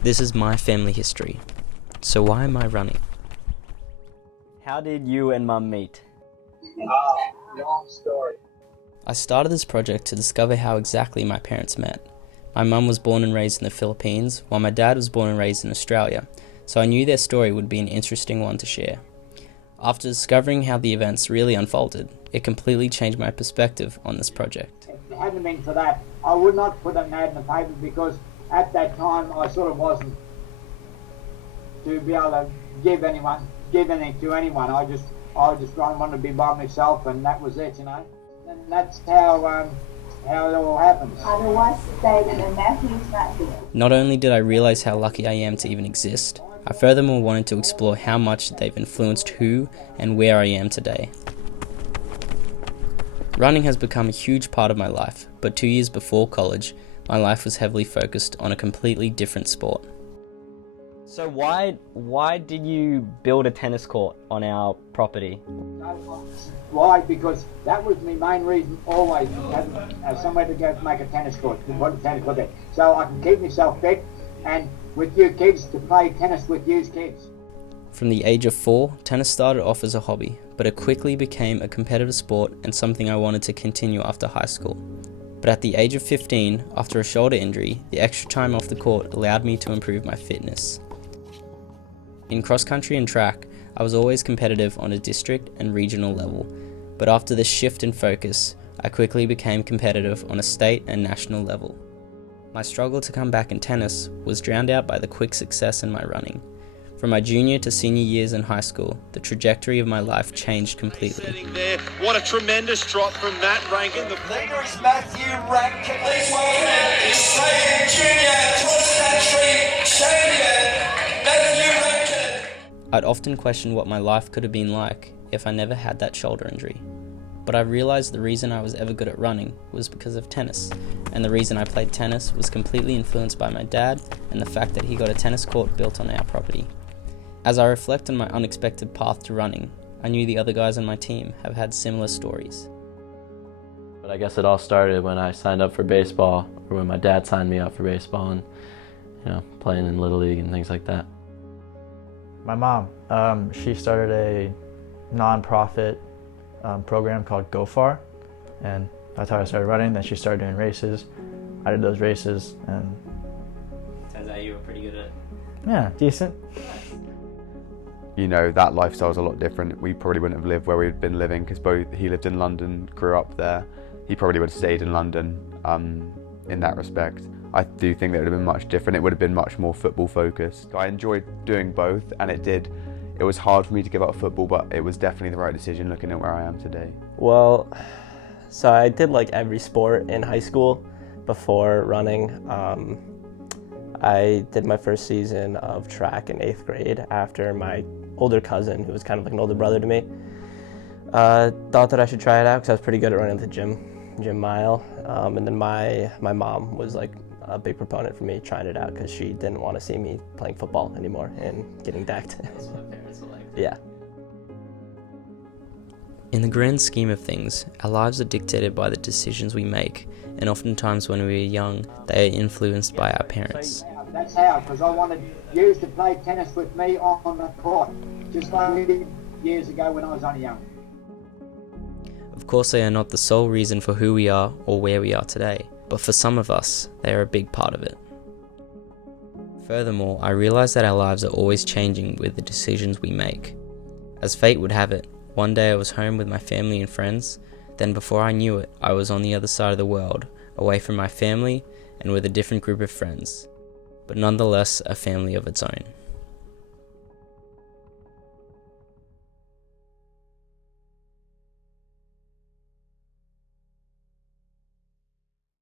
This is my family history. So why am I running? How did you and Mum meet? Long story. I started this project to discover how exactly my parents met. My mum was born and raised in the Philippines, while my dad was born and raised in Australia, so I knew their story would be an interesting one to share. After discovering how the events really unfolded, it completely changed my perspective on this project. If it hadn't been for that, I would not put an ad in the paper, because at that time I sort of wasn't to be able to give anything to anyone. I just wanted to be by myself, and that was it, And that's how it all happens. Otherwise stated, and Matthew's not here. Not only did I realize how lucky I am to even exist, I furthermore wanted to explore how much they've influenced who and where I am today. Running has become a huge part of my life, but 2 years before college, my life was heavily focused on a completely different sport. So why did you build a tennis court on our property? Why? Because that was my main reason always, to have somewhere to go to make a tennis court, to put a tennis court there, so I can keep myself fit, and with you kids, to play tennis with you kids. From the age of 4, tennis started off as a hobby, but it quickly became a competitive sport and something I wanted to continue after high school. But at the age of 15, after a shoulder injury, the extra time off the court allowed me to improve my fitness. In cross country and track, I was always competitive on a district and regional level, but after this shift in focus, I quickly became competitive on a state and national level. My struggle to come back in tennis was drowned out by the quick success in my running. From my junior to senior years in high school, the trajectory of my life changed completely. There. What a tremendous trot from Matt Rankin. The leader is Matthew Rankin. Please welcome Australian Junior cross-country champion, Matthew Rankin. I'd often questioned what my life could have been like if I never had that shoulder injury. But I realized the reason I was ever good at running was because of tennis, and the reason I played tennis was completely influenced by my dad and the fact that he got a tennis court built on our property. As I reflect on my unexpected path to running, I knew the other guys on my team have had similar stories. But I guess it all started when I signed up for baseball, or when my dad signed me up for baseball, and playing in Little League and things like that. My mom, she started a non-profit program called Go Far, and that's how I started running. Then she started doing races. I did those races, and turns out you were pretty good at it. Yeah, decent. That lifestyle was a lot different. We probably wouldn't have lived where we'd been living, because he lived in London, grew up there. He probably would have stayed in London in that respect. I do think that it would have been much different. It would have been much more football focused. I enjoyed doing both, and it was hard for me to give up football, but it was definitely the right decision looking at where I am today. Well, so I did like every sport in high school before running. I did my first season of track in 8th grade after my older cousin, who was kind of like an older brother to me, thought that I should try it out because I was pretty good at running the gym mile. And then my mom was like a big proponent for me trying it out because she didn't want to see me playing football anymore and getting decked. That's what parents are like. Yeah. In the grand scheme of things, our lives are dictated by the decisions we make, and oftentimes when we are young, they are influenced by our parents. That's how, because I wanted you to play tennis with me on the court, just like we did years ago when I was only young. Of course, they are not the sole reason for who we are or where we are today, but for some of us, they are a big part of it. Furthermore, I realize that our lives are always changing with the decisions we make. As fate would have it, one day I was home with my family and friends, then before I knew it, I was on the other side of the world, away from my family and with a different group of friends, but nonetheless a family of its own.